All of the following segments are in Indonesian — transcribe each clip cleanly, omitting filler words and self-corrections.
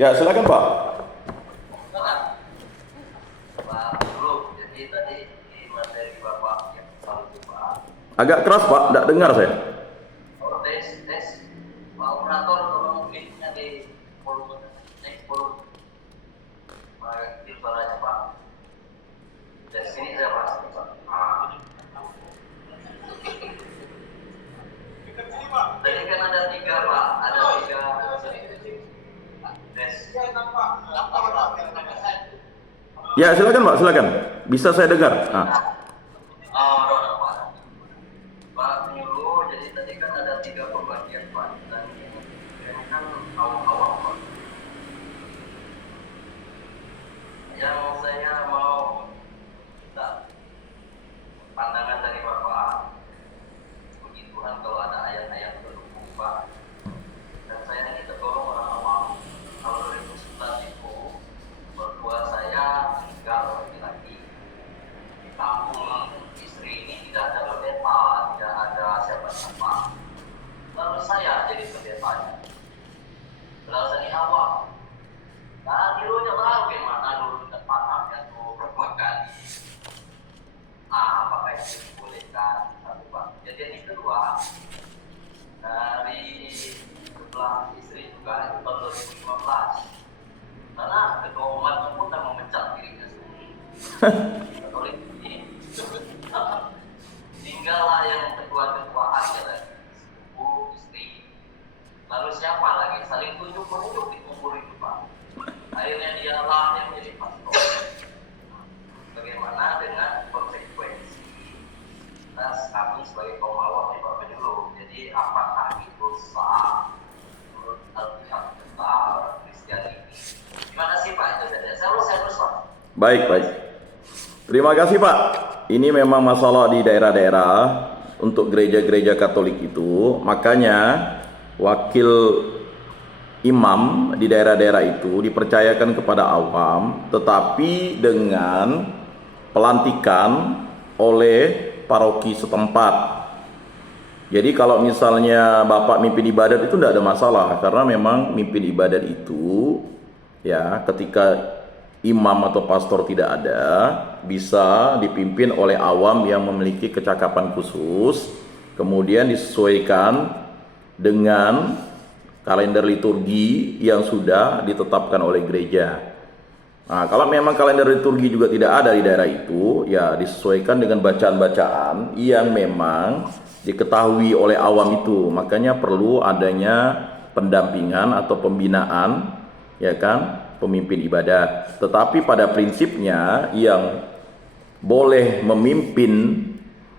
Ya, silakan Pak. Pak dulu, jadi tadi di materi Bapak yang lalu Pak. Agak keras Pak, tidak dengar saya. Oh, tes. Pak operator tolong linknya di volume next volume. Pak, di suaranya Pak. Dari sini saya Pak. Tadi kan ada 3 Pak, ada 3 tes. Ya, silakan Pak, silakan. Bisa saya dengar. Nah. Oh, Pak. Pak dulu, jadi tadi kan ada 3 pembagian Pak. Dan ini kan awal-awal Pak. Yang saya mau minta pandangan dari Bapak. Puji Tuhan kalau ada ayat-ayat pendukung Pak. Dan saya ini tergolong orang awam. Tahun 2011 itu berdua saya meninggal laki-laki. Di kampung istri ini tidak ada pendeta, tidak ada siapa-siapa. Lalu saya jadi pendetanya. Lalu saya awam. Nah, dulunya tahu gimana dulu tidak paham ya tuh berapa kali. Nah, apakah itu dibolehkan? Satu Pak. Jadi yang kedua, dari setelah istri juga itu tahun 2015. Karena ketua umat pun tak memecat dirinya sendiri. Katolik ini tinggallah yang ketua-ketua aja lagi, sepupu istri. Lalu siapa lagi saling tunjuk-menunjuk di kubur itu Pak. Akhirnya dialah yang menjadi pastor. Bagaimana dengan konsekuensi kami sebagai kaum awam di Bapak dulu? Jadi apakah itu sah menurut Alkitab tentang Kristiani? Gimana sih Pak itu saja? Saya terus Pak. Baik. Terima kasih Pak. Ini memang masalah di daerah-daerah untuk gereja-gereja Katolik itu. Makanya wakil imam di daerah-daerah itu dipercayakan kepada awam, tetapi dengan pelantikan oleh paroki setempat. Jadi kalau misalnya Bapak mimpin ibadat itu tidak ada masalah, karena memang mimpin ibadat itu ya ketika imam atau pastor tidak ada, bisa dipimpin oleh awam yang memiliki kecakapan khusus, kemudian disesuaikan dengan kalender liturgi yang sudah ditetapkan oleh gereja. Nah, kalau memang kalender liturgi juga tidak ada di daerah itu, ya disesuaikan dengan bacaan-bacaan yang memang diketahui oleh awam itu. Makanya perlu adanya pendampingan atau pembinaan, ya kan, pemimpin ibadat. Tetapi pada prinsipnya yang boleh memimpin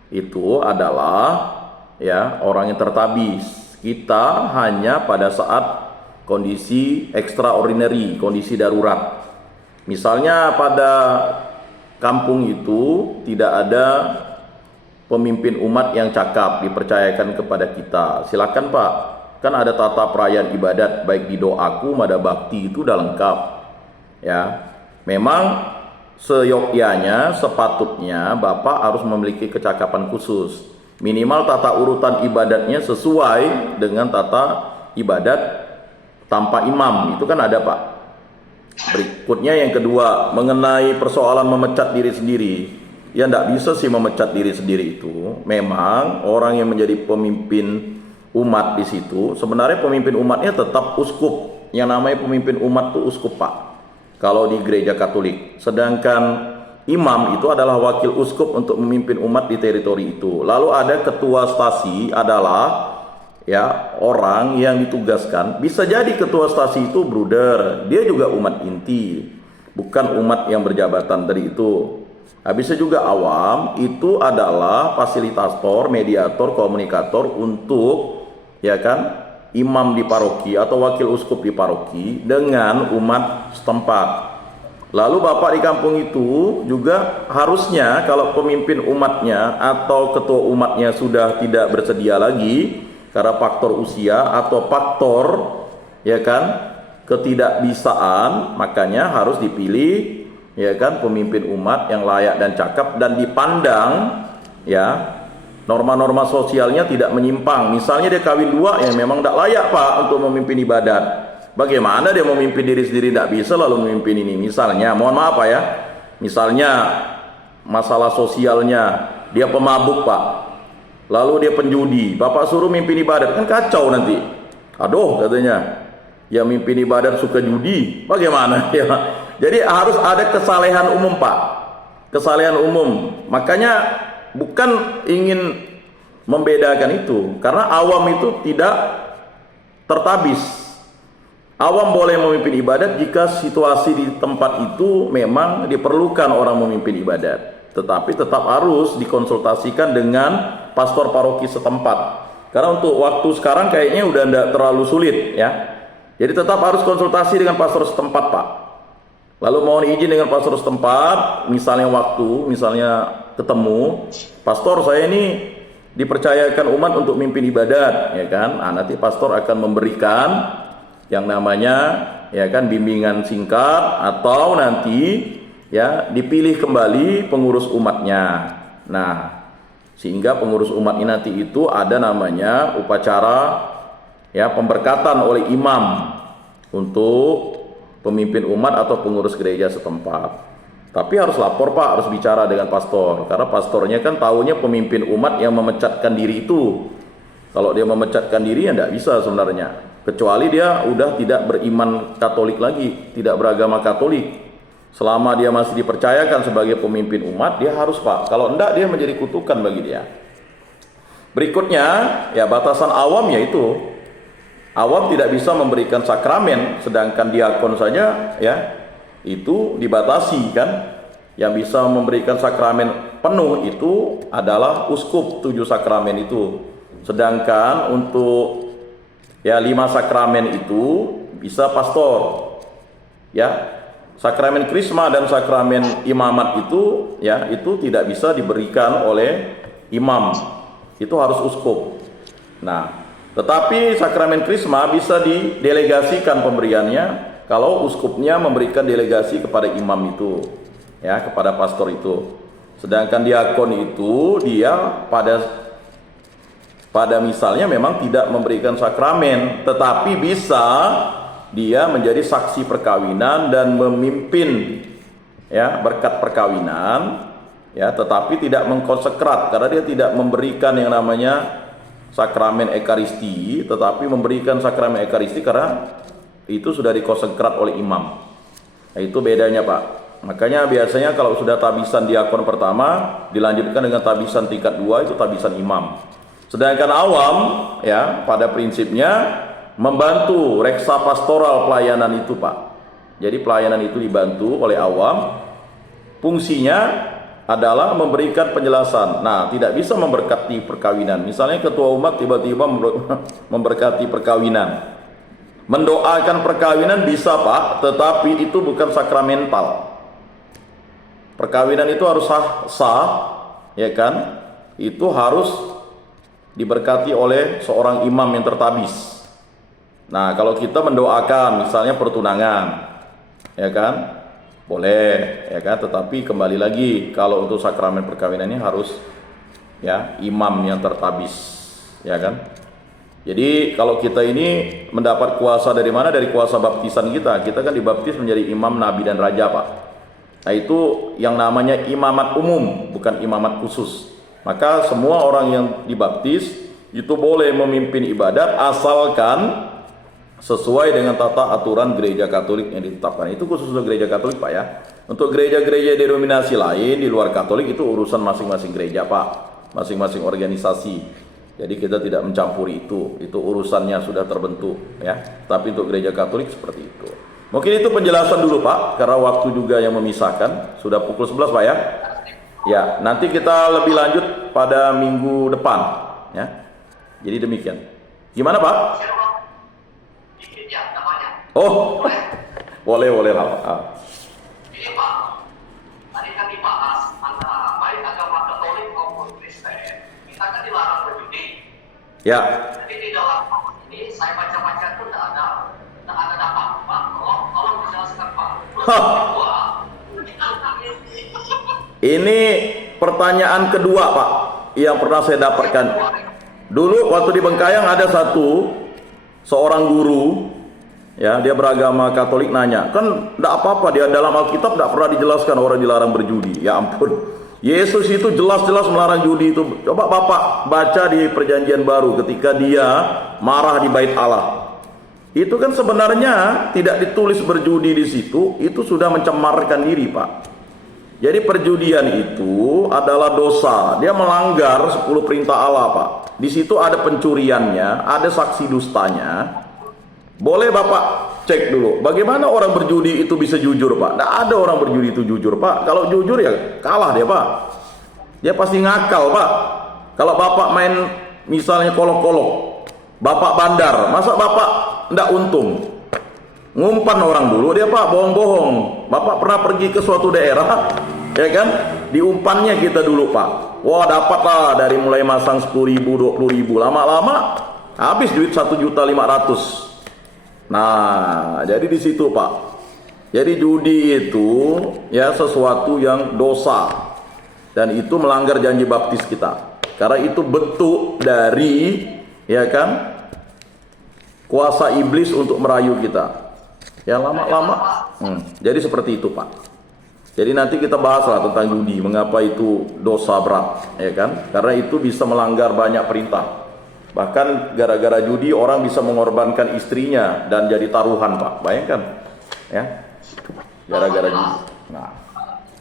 itu adalah ya orang yang tertabis. Kita hanya pada saat kondisi extraordinary, kondisi darurat. Misalnya pada kampung itu tidak ada pemimpin umat yang cakap dipercayakan kepada kita. Silakan Pak, kan ada tata perayaan ibadat baik di doaku, mada bakti itu udah lengkap. Ya, memang seyogyanya, sepatutnya Bapak harus memiliki kecakapan khusus. Minimal tata urutan ibadatnya sesuai dengan tata ibadat tanpa imam. Itu kan ada Pak. Berikutnya yang kedua, mengenai persoalan memecat diri sendiri. Ya tidak bisa sih memecat diri sendiri itu. Memang orang yang menjadi pemimpin umat di situ, sebenarnya pemimpin umatnya tetap uskup. Yang namanya pemimpin umat itu uskup Pak, kalau di gereja Katolik. Sedangkan imam itu adalah wakil uskup untuk memimpin umat di teritori itu. Lalu ada ketua stasi adalah ya orang yang ditugaskan. Bisa jadi ketua stasi itu bruder, dia juga umat inti, bukan umat yang berjabatan dari itu. Bisa juga awam itu adalah fasilitator, mediator, komunikator untuk ya kan imam di paroki atau wakil uskup di paroki dengan umat setempat. Lalu Bapak di kampung itu juga harusnya kalau pemimpin umatnya atau ketua umatnya sudah tidak bersedia lagi karena faktor usia atau faktor ya kan ketidakbisaan, makanya harus dipilih ya kan pemimpin umat yang layak dan cakap dan dipandang ya norma-norma sosialnya tidak menyimpang. Misalnya dia kawin dua, ya memang tidak layak Pak untuk memimpin ibadat. Bagaimana dia memimpin diri sendiri tidak bisa lalu memimpin ini? Misalnya, mohon maaf Pak ya, misalnya masalah sosialnya, dia pemabuk Pak, lalu dia penjudi, Bapak suruh mimpin ibadat, kan kacau nanti. Aduh katanya, yang mimpin ibadat suka judi, bagaimana ya? Jadi harus ada kesalehan umum Pak, kesalehan umum. Makanya bukan ingin membedakan itu, karena awam itu tidak tertabis. Awam boleh memimpin ibadat jika situasi di tempat itu memang diperlukan orang memimpin ibadat, tetapi tetap harus dikonsultasikan dengan pastor paroki setempat. Karena untuk waktu sekarang kayaknya udah tidak terlalu sulit ya. Jadi tetap harus konsultasi dengan pastor setempat Pak. Lalu mohon izin dengan pastor setempat, misalnya waktu, misalnya ketemu, pastor saya ini dipercayakan umat untuk mimpin ibadat, ya kan? Nanti pastor akan memberikan yang namanya ya kan bimbingan singkat, atau nanti ya dipilih kembali pengurus umatnya. Nah, sehingga pengurus umat ini nanti itu ada namanya upacara ya pemberkatan oleh imam untuk pemimpin umat atau pengurus gereja setempat. Tapi harus lapor Pak, harus bicara dengan pastor, karena pastornya kan tahunya pemimpin umat yang memecatkan diri itu. Kalau dia memecatkan diri ya tidak bisa sebenarnya, kecuali dia udah tidak beriman Katolik lagi, tidak beragama Katolik. Selama dia masih dipercayakan sebagai pemimpin umat, dia harus Pak. Kalau enggak, dia menjadi kutukan bagi dia. Berikutnya ya batasan awam, yaitu awam tidak bisa memberikan sakramen, sedangkan diakon saja ya itu dibatasi kan. Yang bisa memberikan sakramen penuh itu adalah uskup 7 sakramen itu. Sedangkan untuk ya 5 sakramen itu bisa pastor. Ya, sakramen krisma dan sakramen imamat itu ya itu tidak bisa diberikan oleh imam. Itu harus uskup. Nah, tetapi sakramen krisma bisa didelegasikan pemberiannya kalau uskupnya memberikan delegasi kepada imam itu, ya, kepada pastor itu. Sedangkan diakon itu dia pada misalnya memang tidak memberikan sakramen, tetapi bisa dia menjadi saksi perkawinan dan memimpin ya berkat perkawinan, ya, tetapi tidak mengkonsekrat karena dia tidak memberikan yang namanya sakramen ekaristi, tetapi memberikan sakramen ekaristi karena itu sudah dikonsekrat oleh imam. Nah, itu bedanya Pak. Makanya biasanya kalau sudah tabisan diakon pertama dilanjutkan dengan tabisan tingkat 2, itu tabisan imam. Sedangkan awam ya pada prinsipnya membantu reksa pastoral pelayanan itu Pak. Jadi pelayanan itu dibantu oleh awam. Fungsinya adalah memberikan penjelasan. Nah, tidak bisa memberkati perkawinan. Misalnya ketua umat tiba-tiba memberkati perkawinan. Mendoakan perkawinan bisa Pak, tetapi itu bukan sakramental. Perkawinan itu harus sah, ya kan? Itu harus diberkati oleh seorang imam yang tertabis. Nah, kalau kita mendoakan misalnya pertunangan, ya kan? Boleh, ya kan? Tetapi kembali lagi, kalau untuk sakramen perkawinan ini harus ya imam yang tertabis, ya kan? Jadi kalau kita ini mendapat kuasa dari mana? Dari kuasa baptisan kita. Kita kan dibaptis menjadi imam, nabi dan raja Pak. Nah, itu yang namanya imamat umum, bukan imamat khusus. Maka semua orang yang dibaptis itu boleh memimpin ibadat asalkan sesuai dengan tata aturan gereja Katolik yang ditetapkan. Itu khusus untuk gereja Katolik Pak ya. Untuk gereja-gereja denominasi lain di luar Katolik itu urusan masing-masing gereja Pak, masing-masing organisasi. Jadi kita tidak mencampuri itu urusannya sudah terbentuk ya. Tapi untuk gereja Katolik seperti itu. Mungkin itu penjelasan dulu Pak, karena waktu juga yang memisahkan. Sudah pukul 11 Pak ya. Ya, nanti kita lebih lanjut pada minggu depan ya. Jadi demikian. Gimana Pak? Oh, boleh lah. Ini Pak, tadi kan dibahas antara baik agama Katolik maupun Kristen, kita kan dilarang berjudi. Ya. Jadi di dalam ini saya baca-baca itu tidak ada dampak Pak. Tolong dijelaskan Pak. Ini pertanyaan kedua Pak yang pernah saya dapatkan. Dulu waktu di Bengkayang ada seorang guru ya dia beragama Katolik nanya, kan tidak apa-apa, dia dalam Alkitab tidak pernah dijelaskan orang dilarang berjudi. Ya ampun, Yesus itu jelas-jelas melarang judi itu. Coba Bapak baca di Perjanjian Baru ketika dia marah di Bait Allah. Itu kan sebenarnya tidak ditulis berjudi di situ, itu sudah mencemarkan diri, Pak. Jadi perjudian itu adalah dosa. Dia melanggar 10 perintah Allah, Pak. Di situ ada pencuriannya, ada saksi dustanya. Boleh Bapak cek dulu, bagaimana orang berjudi itu bisa jujur, Pak? Tidak ada orang berjudi itu jujur, Pak. Kalau jujur ya kalah dia, Pak. Dia pasti ngakal, Pak. Kalau Bapak main misalnya kolok-kolok, Bapak bandar, masa Bapak tidak untung? Ngumpan orang dulu dia, Pak, bohong-bohong. Bapak pernah pergi ke suatu daerah, ya kan? Diumpannya kita dulu, Pak. Wah, dapatlah dari mulai masang 10.000, 20.000, lama-lama habis duit 1.500.000. Nah, jadi di situ, Pak. Jadi judi itu ya sesuatu yang dosa dan itu melanggar janji baptis kita. Karena itu bentuk dari, ya kan, kuasa iblis untuk merayu kita. Ya lama-lama. Jadi seperti itu, Pak. Jadi nanti kita bahaslah tentang judi, mengapa itu dosa berat, ya kan? Karena itu bisa melanggar banyak perintah. Bahkan gara-gara judi orang bisa mengorbankan istrinya dan jadi taruhan, Pak. Bayangkan, ya. Gara-gara judi. Nah,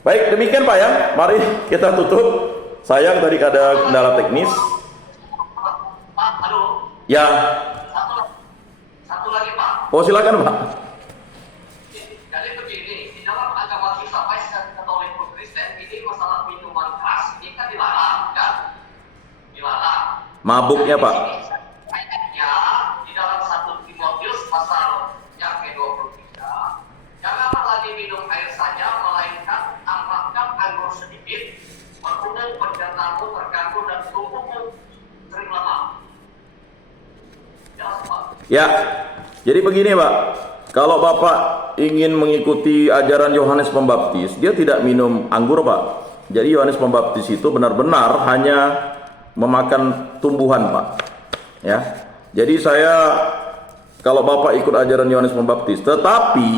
baik demikian, Pak, ya. Mari kita tutup. Sayang tadi ada kendala teknis. Pak, halo. Ya. Satu lagi, Pak. Oh, silakan, Pak. Jadi begini, di dalam agama kita, baik Katolik maupun Kristen, ini masalah minuman keras ini kan dilarang, kan? Dilarang. Mabuknya, Pak. Ayatnya di dalam 1 Timotius pasal yang ke-23, janganlah lagi minum air saja, melainkan tambahkan anggur sedikit, berhubung pendengarmu terganggu dan tubuhmu sering lemah. Jelas, Pak? Ya. Jadi begini, Pak. Kalau Bapak ingin mengikuti ajaran Yohanes Pembaptis, dia tidak minum anggur, Pak. Jadi Yohanes Pembaptis itu benar-benar hanya memakan tumbuhan, Pak. Ya. Jadi kalau Bapak ikut ajaran Yohanes Pembaptis, tetapi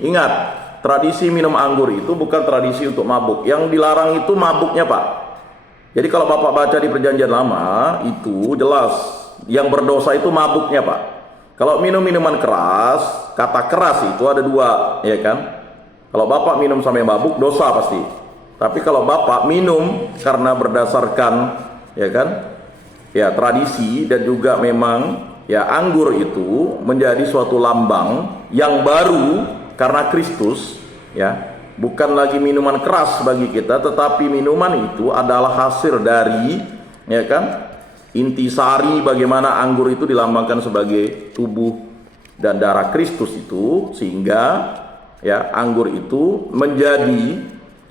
ingat, tradisi minum anggur itu bukan tradisi untuk mabuk. Yang dilarang itu mabuknya, Pak. Jadi kalau Bapak baca di Perjanjian Lama, itu jelas yang berdosa itu mabuknya, Pak. Kalau minum minuman keras, kata keras itu ada dua, ya kan? Kalau Bapak minum sampai mabuk, dosa pasti. Tapi kalau Bapak minum karena berdasarkan, ya kan, ya tradisi dan juga memang ya anggur itu menjadi suatu lambang yang baru karena Kristus, ya, bukan lagi minuman keras bagi kita, tetapi minuman itu adalah hasil dari, ya kan, intisari bagaimana anggur itu dilambangkan sebagai tubuh dan darah Kristus itu, sehingga ya anggur itu menjadi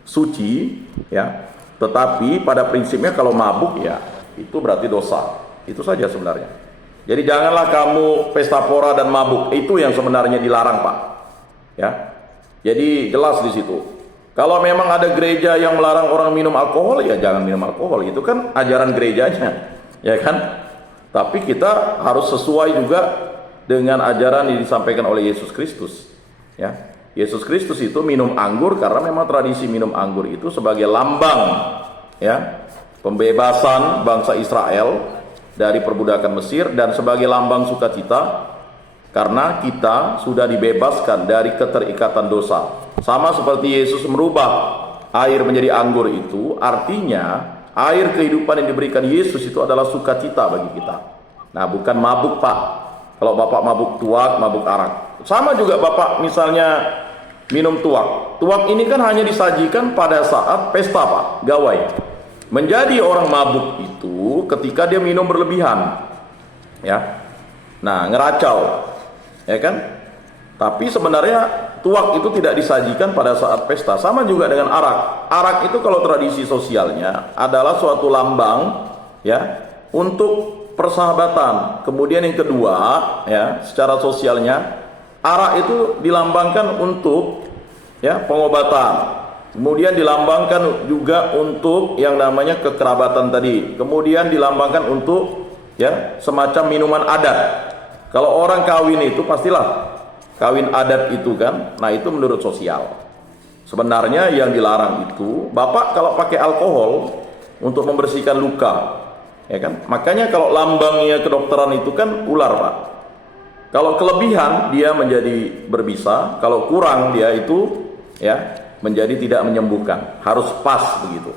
suci, ya. Tetapi pada prinsipnya kalau mabuk ya itu berarti dosa. Itu saja sebenarnya. Jadi janganlah kamu pesta pora dan mabuk. Itu yang sebenarnya dilarang, Pak. Ya. Jadi jelas di situ. Kalau memang ada gereja yang melarang orang minum alkohol, ya jangan minum alkohol. Itu kan ajaran gerejanya. Ya kan? Tapi kita harus sesuai juga dengan ajaran yang disampaikan oleh Yesus Kristus. Ya. Yesus Kristus itu minum anggur karena memang tradisi minum anggur itu sebagai lambang, ya, pembebasan bangsa Israel dari perbudakan Mesir dan sebagai lambang sukacita karena kita sudah dibebaskan dari keterikatan dosa. Sama seperti Yesus merubah air menjadi anggur itu, artinya air kehidupan yang diberikan Yesus itu adalah sukacita bagi kita. Nah, bukan mabuk, Pak. Kalau Bapak mabuk tuak, mabuk arak. Sama juga Bapak misalnya minum tuak. Tuak ini kan hanya disajikan pada saat pesta, Pak, gawai. Menjadi orang mabuk itu ketika dia minum berlebihan. Ya. Nah, ngeracau. Ya kan? Tapi sebenarnya tuak itu tidak disajikan pada saat pesta. Sama juga dengan arak. Arak itu kalau tradisi sosialnya adalah suatu lambang, ya, untuk persahabatan. Kemudian yang kedua, ya, secara sosialnya arak itu dilambangkan untuk, ya, pengobatan. Kemudian dilambangkan juga untuk yang namanya kekerabatan tadi. Kemudian dilambangkan untuk, ya, semacam minuman adat. Kalau orang kawin itu pastilah kawin adat itu kan, nah itu menurut sosial. Sebenarnya yang dilarang itu, bapak kalau pakai alkohol untuk membersihkan luka, ya kan? Makanya kalau lambangnya kedokteran itu kan ular, Pak. Kalau kelebihan dia menjadi berbisa, kalau kurang dia itu ya menjadi tidak menyembuhkan. Harus pas begitu.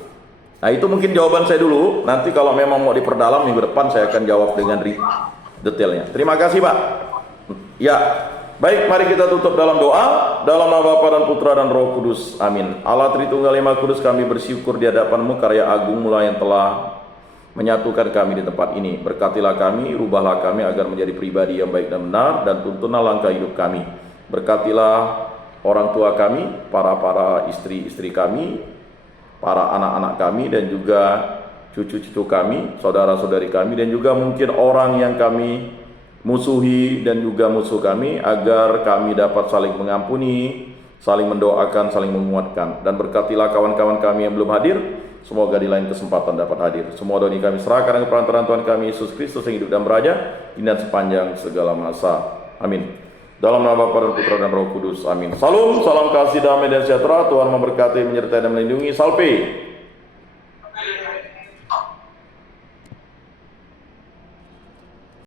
Nah itu mungkin jawaban saya dulu. Nanti kalau memang mau diperdalam minggu depan saya akan jawab dengan detailnya. Terima kasih, Pak. Ya, baik, mari kita tutup dalam doa. Dalam nama Bapa dan Putra dan Roh Kudus. Amin. Allah Tritunggal Maha Kudus, kami bersyukur di hadapan-Mu karya agung mulai yang telah menyatukan kami di tempat ini. Berkatilah kami, rubahlah kami agar menjadi pribadi yang baik dan benar, dan tuntunlah langkah hidup kami. Berkatilah orang tua kami, para istri-istri kami, para anak-anak kami, dan juga cucu-cucu kami, saudara-saudari kami, dan juga mungkin orang yang kami musuhi dan juga musuh kami, agar kami dapat saling mengampuni, saling mendoakan, saling menguatkan. Dan berkatilah kawan-kawan kami yang belum hadir, semoga di lain kesempatan dapat hadir. Semua doa ini kami serahkan dengan perantaraan Tuhan kami Yesus Kristus yang hidup dan beraja dan sepanjang segala masa. Amin. Dalam nama Bapa dan Putra dan Roh Kudus. Amin. Salam, salam kasih, damai dan sejahtera. Tuhan memberkati, menyertai dan melindungi. Salve.